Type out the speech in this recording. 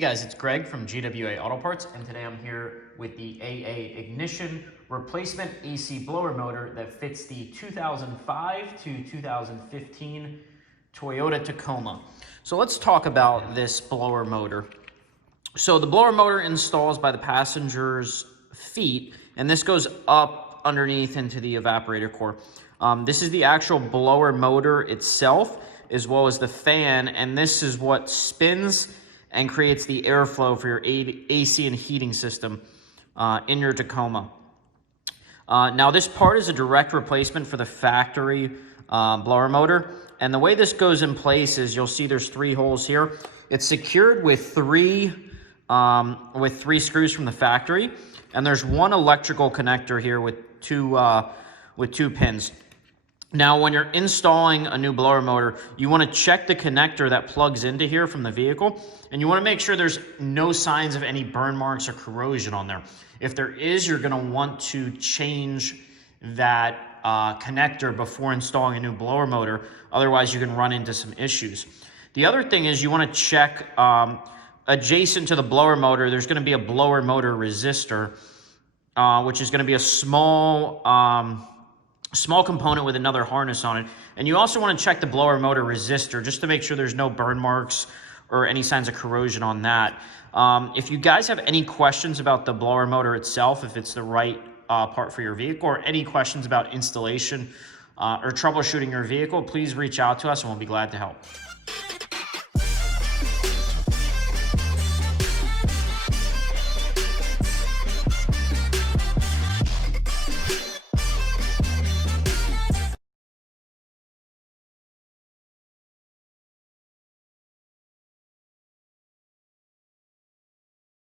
Hey guys, it's Greg from GWA Auto Parts, and today I'm here with the AA ignition replacement AC blower motor that fits the 2005 to 2015 Toyota Tacoma. So let's talk about this blower motor. So the blower motor installs by the passenger's feet, and this goes up underneath into the evaporator core. This is the actual blower motor itself, as well as the fan, and this is what spins and creates the airflow for your AC and heating system in your Tacoma. Now this part is a direct replacement for the factory blower motor, and the way this goes in place is you'll see there's 3 holes here. It's secured with three screws from the factory, and there's 1 electrical connector here with two pins. Now, when you're installing a new blower motor, you want to check the connector that plugs into here from the vehicle, and you want to make sure there's no signs of any burn marks or corrosion on there. If there is, you're going to want to change that connector before installing a new blower motor. Otherwise, you can run into some issues. The other thing is you want to check adjacent to the blower motor, there's going to be a blower motor resistor, which is going to be a small component with another harness on it. And you also want to check the blower motor resistor just to make sure there's no burn marks or any signs of corrosion on that. If you guys have any questions about the blower motor itself, if it's the right part for your vehicle, or any questions about installation or troubleshooting your vehicle, please reach out to us and we'll be glad to help.